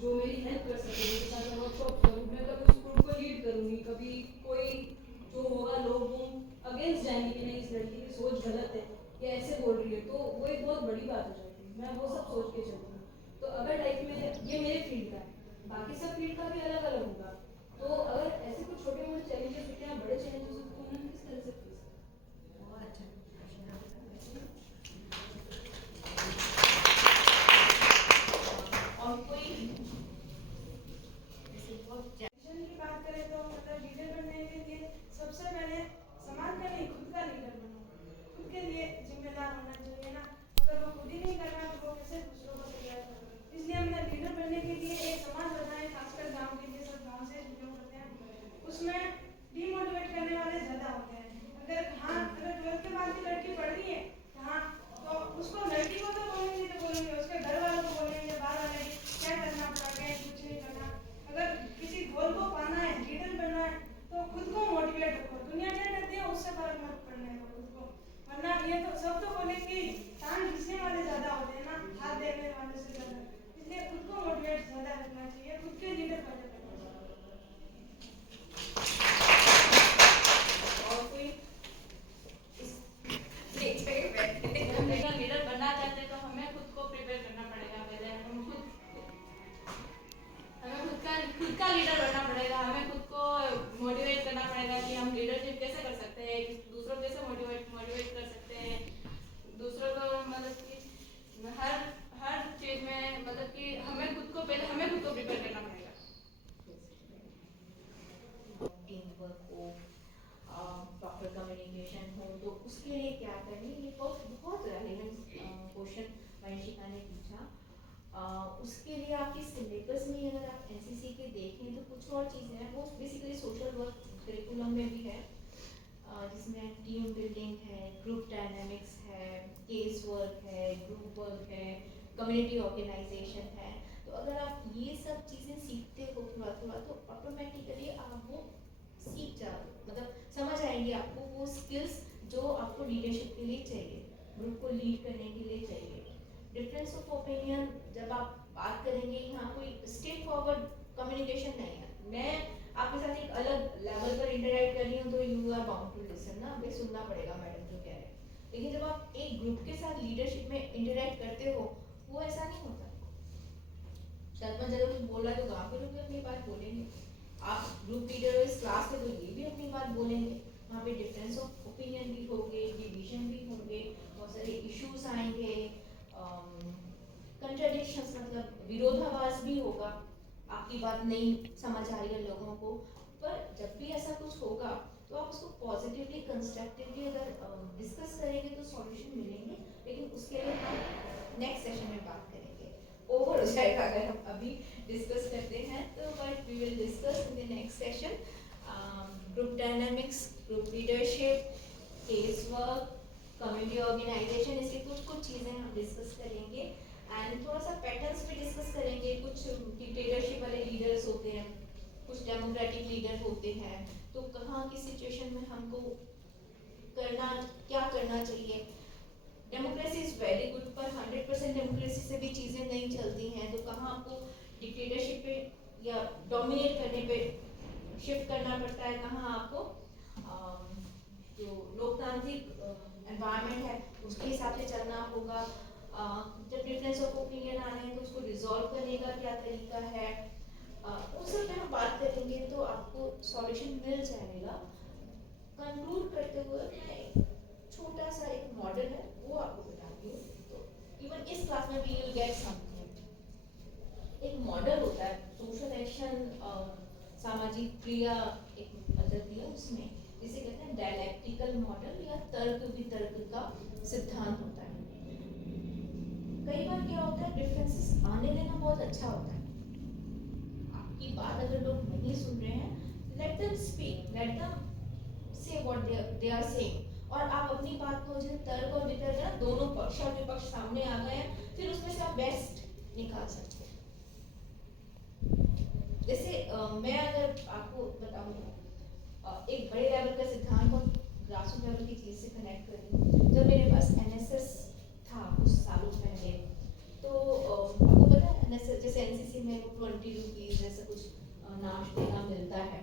जो मेरी हेल्प कर सके, जिसके साथ मैं वर्कशॉप करूँ, मैं कभी उस ग्रुप को लीड करूँगी, कभी कोई जो होगा लोग वो अगेंस्ट जाएंगे कि नहीं इस लड़की की सोच गलत है या ऐसे बोल रही है, तो वो एक बहुत बड़ी बात हो जाती है। मैं वो सब सोच के चलती हूँ। तो अगर लाइफ में ये मेरे फील्ड का है, बाकी सब फील्ड का भी अलग अलग होगा, तो अगर ऐसे कुछ छोटे मोटे चैलेंजेस होते हैं, बड़े चैलेंजेस होते हैं, तो उन्हें किस तरह से फेस करें। बहुत अच्छा और कोई जैसे बहुत विजन की बात करें तो मतलब लीडर बनने के लिए सबसे पहले समाज का नहीं, खुद का लीडर बनो। खुद के लिए जिम्मेदार होना चाहिए ना। अगर वो खुद ही नहीं कर रहा तो वो कैसे दूसरों को तैयार करेगा। इसलिए हमने लीडर बनने के लिए एक समाज बनाए, खासकर गांव के लिए। सब गांव से बिलोंग करते हैं, उसमें डिमोटिवेट करने वाले ज़्यादा होते हैं। अगर 12th के बाद भी लड़की पढ़ रही है हाँ, तो उसको, लड़की को तो बोलेंगे उसके घर वालों को बोलेंगे, बाहर वाले क्या करना पड़ा, क्या कुछ नहीं करना। अगर किसी गोल को पाना है, लीडर बनना है, तो खुद को मोटिवेट रखो। दुनिया क्या कहती है उससे फर्क मत पड़ने दो खुद को, वरना ये तो सब तो बोलेंगे, टांग खींचने वाले ज्यादा होते हैं ना, हाथ देने वाले से ज्यादा। इसलिए खुद को मोटिवेट ज्यादा रखना चाहिए, खुद के लीडर पहले बनना चाहिए। और कोई इस स्टेज पे बैठे अगर लीडर बनना चाहते हैं तो हमें खुद को प्रिपेयर करना पड़ेगा। पहले हमें खुद का लीडर बनना पड़ेगा। हमें खुद को मोटिवेट करना पड़ेगा कि हम लीडरशिप कैसे कर सकते हैं, दूसरों को कैसे मोटिवेट कर सकते हैं, दूसरों को मतलब कि हर चीज में मतलब कि हमें खुद को प्रिपेयर करना पड़ेगा। टीम वर्क हो, प्रॉपर कम्युनिकेशन हो, तो उसके लिए क्या करें, ये बहुत रेलेवेंट क्वेश्चन वंशिका ने पूछा। उसके लिए आपके सिलेबस में अगर आप एनसीसी के देखें तो कुछ और चीज़ें हैं, वो बेसिकली सोशल वर्क करिकुलम में भी है, जिसमें टीम बिल्डिंग है, ग्रुप डायनामिक्स है, केस वर्क है, ग्रुप वर्क है, कम्युनिटी ऑर्गेनाइजेशन है। तो अगर आप ये सब चीज़ें सीखते हो थोड़ा थोड़ा तो ऑटोमेटिकली आप वो सीख जाओगे, मतलब समझ आएंगे आपको वो स्किल्स जो आपको लीडरशिप के लिए चाहिए, ग्रुप को लीड करने के लिए चाहिए। डिफरेंस ऑफ ओपिनियन जब आप बात करेंगे, यहाँ कोई स्ट्रेट फॉरवर्ड कम्युनिकेशन नहीं है। मैं आपके साथ एक अलग लेवल पर इंटरेक्ट कर रही हूँ तो you are bound to listen ना, भाई सुनना पड़ेगा मैडम जो कह रहे हैं। लेकिन जब आप एक ग्रुप के साथ लीडरशिप में इंटरेक्ट करते हो वो ऐसा नहीं होता। सरपंच अगर कुछ बोल रहा है तो गाँव के लोग भी अपनी बात बोलेंगे, आप ग्रुप लीडर हो इस क्लास में तो ये भी अपनी बात बोलेंगे। वहाँ पे डिफरेंस ऑफ ओपिनियन भी होंगे, डिवीजन भी होंगे, बहुत सारे इश्यूज आएंगे, कंट्राडिक्शंस मतलब विरोधाभास भी होगा, आपकी बात नहीं समझ आ रही है लोगों को, पर जब भी ऐसा कुछ होगा तो आप उसको पॉजिटिवली कंस्ट्रक्टिवली अगर डिस्कस करेंगे तो सॉल्यूशन मिलेंगे। लेकिन उसके लिए हम नेक्स्ट सेशन में बात करेंगे, ओवर हो जाएगा अगर हम अभी डिस्कस करते हैं तो, but we will discuss in the next session group dynamics, group leadership, case work, community organisation, इसकी कुछ चीज़ें हम डिस्कस करेंगे एंड थोड़ा सा पैटर्न्स भी डिस्कस करेंगे। कुछ डिक्टेटरशिप वाले लीडर्स होते हैं, कुछ डेमोक्रेटिक लीडर होते हैं, तो कहाँ की सिचुएशन में हमको क्या करना चाहिए। डेमोक्रेसी इज़ वेरी गुड, पर 100% डेमोक्रेसी से भी चीज़ें नहीं चलती हैं, तो कहाँ आपको डिक्टेटरशिप पे या डोमिनेट करने पे शिफ्ट करना पड़ता है, कहाँ आपको जो लोकतांत्रिक एनवायरनमेंट है उसके हिसाब से चलना होगा। जब डिफरेंस ऑफ ओपिनियन आ रहे हैं तो उसको रिजॉल्व करने का क्या तरीका है, उस सब पे हम बात करेंगे तो आपको सॉल्यूशन मिल जाएगा। कंक्लूड करते हुए मैं छोटा सा एक मॉडल है वो आपको बताती हूँ, तो इवन इस क्लास में भी यू विल गेट समथिंग। एक मॉडल होता है सोशल एक्शन, सामाजिक क्रिया, एक पद्धति है उसमें, जिसे कहते हैं डायलैक्टिकल मॉडल या तर्क वितर्क का सिद्धांत होता है। कई बार क्या होता है, डिफरेंसेस आने देना बहुत अच्छा होता है। आपकी बात अगर लोग नहीं सुन रहे हैं, let them speak, let them से व्हाट दे आर सेइंग, और आप अपनी बात को जैसे तर्क और वितर्क ना दोनों पक्ष और विपक्ष सामने आ गए हैं, फिर उसमें से आप बेस्ट निकाल सकते हैं। जैसे मैं अगर आपको बताऊं एक बड़े लेवल का सिद्धांत को ग्रासरूट लेवल की चीज से कनेक्ट करें। जब मेरे पास एनएसएस था कुछ सालों पहले, तो आपको पता है एनएसएस जैसे एनसीसी में वो 20 रुपीज ऐसा कुछ नाश्ते का मिलता है,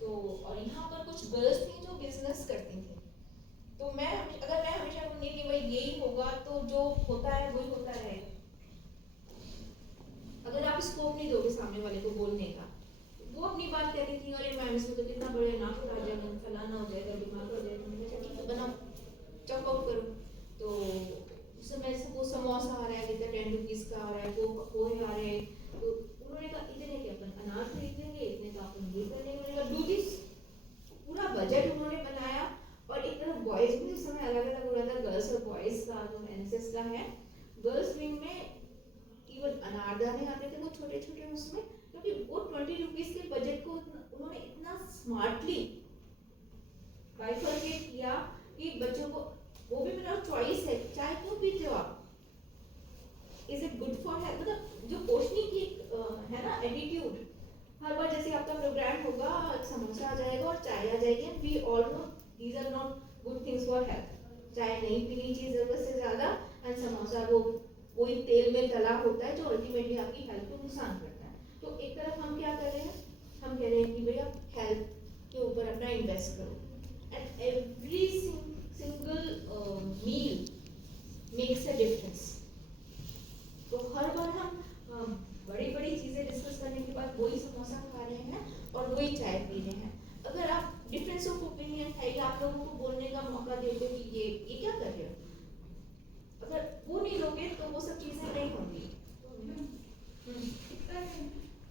तो और यहाँ पर कुछ गर्ल्स थी जो बिजनेस करती थी, तो मैं हमेशा कहूँगी कि भाई यही होगा तो जो होता है वही होता रहेगा। अगर आप स्कोप नहीं दोगे सामने वाले को बोलने का, वो अपनी बात कहती थी और मैम इसमें तो कितना बड़े नाक उठा जाएगा, फलाना हो जाएगा, दिमाग हो जाएगा, मैंने कहा ठीक है बनाओ, चेकआउट करो। तो उस समय से वो समोसा आ रहा है कितना 10 रुपीज का आ रहा है, वो पोहे आ रहे हैं, तो उन्होंने कहा इतने के अपन अनाज खरीद लेंगे, इतने का अपन ये कर लेंगे। उन्होंने कहा डू दिस, पूरा बजट उन्होंने बनाया। और एक तरफ बॉयज भी उस समय अलग अलग हो रहा था, गर्ल्स और बॉयज का जो एनएसएस का है, गर्ल्स विंग में इवन अनारदाने आते थे वो छोटे छोटे उसमें, क्योंकि वो 20 रुपीज के बजट को उन्होंने इतना स्मार्टली बाइफरकेट किया कि बच्चों को वो भी मेरा चॉइस है, चाय क्यों पीते हो आप, is it good for health, मतलब जो पोषणी की है ना एटीट्यूड। हर बार जैसे आपका प्रोग्राम होगा समोसा आ जाएगा और चाय आ जाएगी, we all know these are not good things for health. चाय नहीं पीनी चाहिए जरूरत से ज्यादा, एंड समोसा वो कोई तेल में तला होता है जो अल्टीमेटली आपकी हेल्थ को नुकसान करता है। तो एक तरफ हम क्या कर रहे हैं, हम कह रहे हैं कि भैया हेल्थ के ऊपर अपना इन्वेस्ट करो, and every single meal makes a difference. तो हर बार हम बड़ी बड़ी चीजें डिस्कस करने के बाद वही समोसा खा रहे हैं और वही चाय पी रहे हैं। अगर आप डिफरेंस ऑफ ओपिनियन है या आप लोगों को बोलने का मौका देते हो कि ये क्या कर रहे हो, अगर वो नहीं लोगे तो वो सब चीजें नहीं होंगी।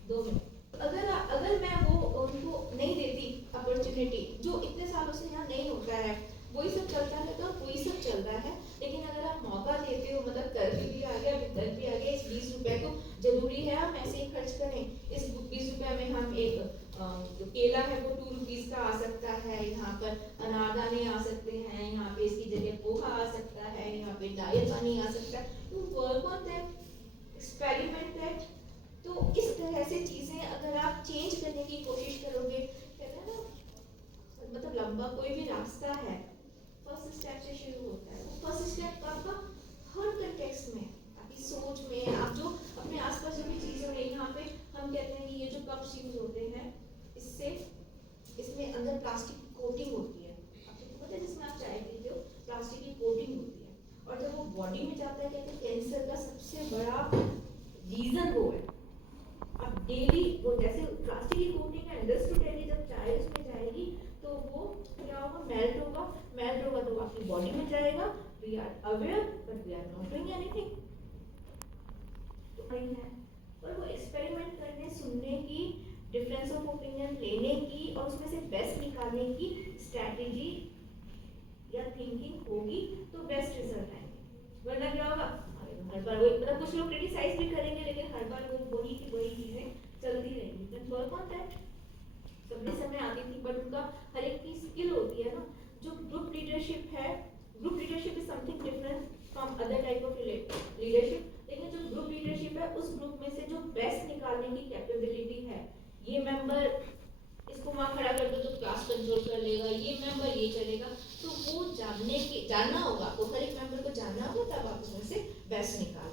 2 मिनट। अगर मैं वो उनको नहीं देती अपॉर्चुनिटी, जो इतने सालों से यहाँ नहीं होता है, वही सब चलता है तो वही सब चल रहा है। लेकिन अगर आप मौका देते हो, मतलब तर्क भी आ गया, वितर्क भी आ गया, इस 20 रुपए को जरूरी है हम ऐसे ही खर्च करें। इस 20 रुपए में हम एक जो केला है वो 2 रुपीज का आ सकता है, यहाँ पर अनारदाने आ सकते हैं, यहाँ पे इसकी जगह पोहा आ सकता है, यहाँ पे डायल पानी आ सकता है। तो work on that, experiment that. तो इस तरह से चीजें अगर आप चेंज करने की कोशिश करोगे, कहते हैं ना, मतलब लंबा कोई भी रास्ता है फर्स्ट स्टेप से शुरू होता है। वो फर्स्ट स्टेप आपका हर कंटेक्स्ट में, आपकी सोच में, आप जो अपने आसपास जो भी चीजें हो रही, यहाँ पे हम कहते हैं कि ये जो कप्स यूज होते हैं, इसमें अंदर प्लास्टिक की कोटिंग होती है, आपको पता है, जिसमें आप चाय पीते हो प्लास्टिक की कोटिंग होती है, और जब वो बॉडी में जाता है, कहते हैं कैंसर का सबसे बड़ा रीजन वो है। आप डेली वो जैसे प्लास्टिक की कोटिंग है अंडर टू डेली, जब चाय उसमें जाएगी तो वो क्या होगा, मेल्ट होगा तो आपकी बॉडी में जाएगा। We are aware but we are not doing anything. नहीं है, पर वो एक्सपेरिमेंट करने, सुनने की, डिफरेंस ऑफ ओपिनियन लेने की और उसमें से बेस्ट निकालने की स्ट्रैटेजी या थिंकिंग होगी तो बेस्ट रिजल्ट आएंगे। वरना क्या होगा, हर बार वही, मतलब कुछ लोग क्रिटिसाइज भी करेंगे लेकिन हर बार वो वही की वही चीजें चलती रहेंगी। बट वर्क ऑन दैट, सबने समय आती थी, बट उनका हर एक की स्किल होती है ना। जो ग्रुप लीडरशिप है, group leadership is something different from other type of leadership, लेकिन जो ग्रुप लीडरशिप है उस ग्रुप में से जो बेस्ट निकालने की कैपेबिलिटी है, ये मेंबर इसको वहाँ खड़ा कर दो तो क्लास कंट्रोल कर लेगा, ये मेंबर ये चलेगा, तो वो जानना होगा आपको, हर एक मेंबर को जानना होगा, तब आप उसमें से बेस्ट निकाल